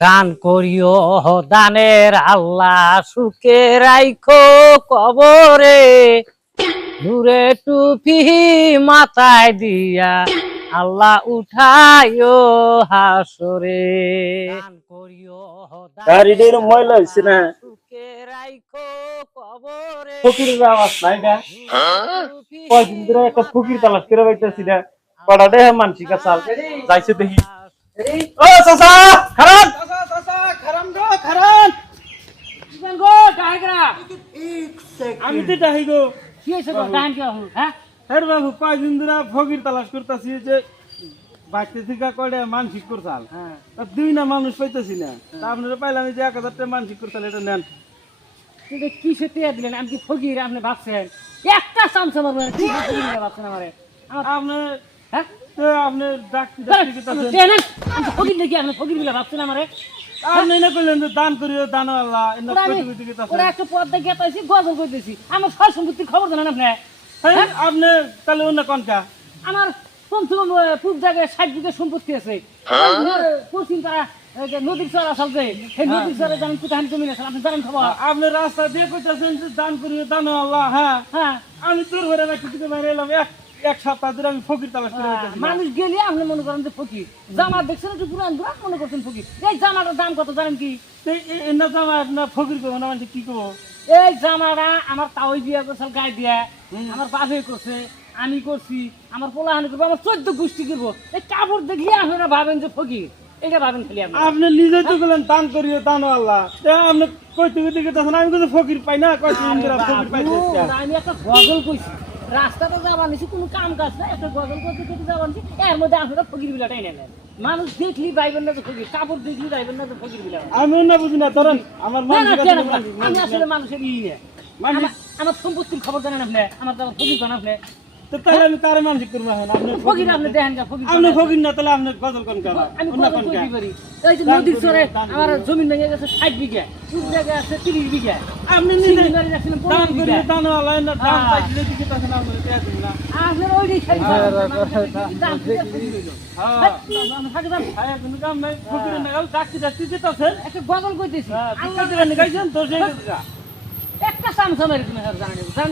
দান করিও দানের আল্লাহ সুখে রাইখো কবরে দূরে টুপি মাথায় দিয়া আল্লাহ উঠাইও হাসরে দান করিও গাড়িটা এরকম ময়লা হয়েছে না সুখে রাইখো কবরে ফকিরের আওয়াজ না এটা কয়দিন ধরে একটা ফকির তালাশ করে পাইতেছি না কটা দেহে মানসিক চাল যাইছে দেখি ও চাচা খারাপ আমি তো ডাহি গো কি হয়েছে গো দান কি হ্যাঁ হের বাবু কয়দিন ধরে ফকির তালাশ করতেছি যে বাড়তে থেকে কয়টা মানসিক করছাল হ্যাঁ তা দুই না মানুষ পাইতেছি না তা আপনারা পাইলাম যে 1000 টাকা মানসিক করছাল এটা নেন কিন্তু কি সত্যি দিলেন আমি কি ফকির আপনি ভাবছেন একটা চামচ মারবেন কি ফকির ভাবছেন আমারে আপনি হ্যাঁ আপনি ডাক্তি ফকির দেখি আপনি ফকির বিলা ভাবছেন আমারে আপনি না করলেন যে দান করিও দান আল্লাহ এনে ওরা কোটি কোটি কথা ওরা একটা পদ দেখে পাইছি গজল কইতেছি আমার সব সম্পত্তির খবর জানেন আপনি আপনি তাহলে অন্য কোনটা আমার পঞ্চম পূব জায়গায় 60 বিঘা সম্পত্তি আছে পশ্চিম তারা নদীর চর আসল যে সেই নদীর চরে জানেন কোথায় জমি আছে আপনি জানেন খবর আপনি রাস্তা দিয়ে কইতাছেন যে দান করিও দান আল্লাহ হ্যাঁ হ্যাঁ আমি তোর ঘরে রাখি থেকে বাইরে এলাম এক সপ্তাহ ধরে আমি ফকির তালাশ করে হইতেছি মানুষ গেলে আপনি মনে করেন যে ফকির জামা দেখছেন একটু পুরান পুরান মনে করছেন ফকির এই জামাটার দাম কত জানেন কি এনা জামা না ফকির করবো না মানে কি করবো এই জামাটা আমার তাওই বিয়া করছে গায়ে দিয়া আমার বাপে করছে আমি করছি আমার পোলাহানি করবো আমার 14 গোষ্ঠী করবো এই কাপড় দেখলে আপনারা ভাবেন যে ফকির এটা ভাবেন খালি আপনি আপনি নিজেই তো বললেন দান করিও দান আল্লাহ আপনি কইতে কইতে গেছেন আমি কিন্তু ফকির পাই না কইতে ফকির পাইতে আমি একটা গজল কইছি রাস্তাতে যাবার নিছি কোনো কাম কাজ না একটা গজল করতে করতে যাবার নিছি এর মধ্যে আপনারা ফকির বিলাটাই নেন মানুষ দেখলি ভাইবেন না তো ফকির কাপড় দেখলি ভাইবেন না তো ফকির বিলা আমি না বুঝি না ধরেন আমার না না মানুষ আমি আসলে মানুষের আমার সম্পত্তির খবর জানেন আপনি আমার তো ফকির জানেন আপনি তো তাহলে আমি কারে মানসিক করবো এখন আপনি ফকির আপনি দেখেন ফকির আপনি ফকির না তাহলে আপনি গজল কোন কারা আমি গজল কইতে পারি এই যে নদীর চরে আমার জমি ভেঙে গেছে 60 বিঘা পূব জায়গা আছে 30 বিঘা আপনি নিজে গাড়ি রাখছিলেন দান 15 করি বিঘা দান আল্লাহ না দান চাইলে দিকে তাছেন আপনি দেয়া দিন না আপনার ওই খাই দাম হ্যাঁ আমি থাকি দাম খায় কিন্তু কাম নাই ফকিরের নাগাল ডাক্তি ডাক্তি দিতেছেন একটা গজল কইতেছি আল্লাহ দিবেন গাইছেন তো সেই একটা সামসামের তুমি জানেন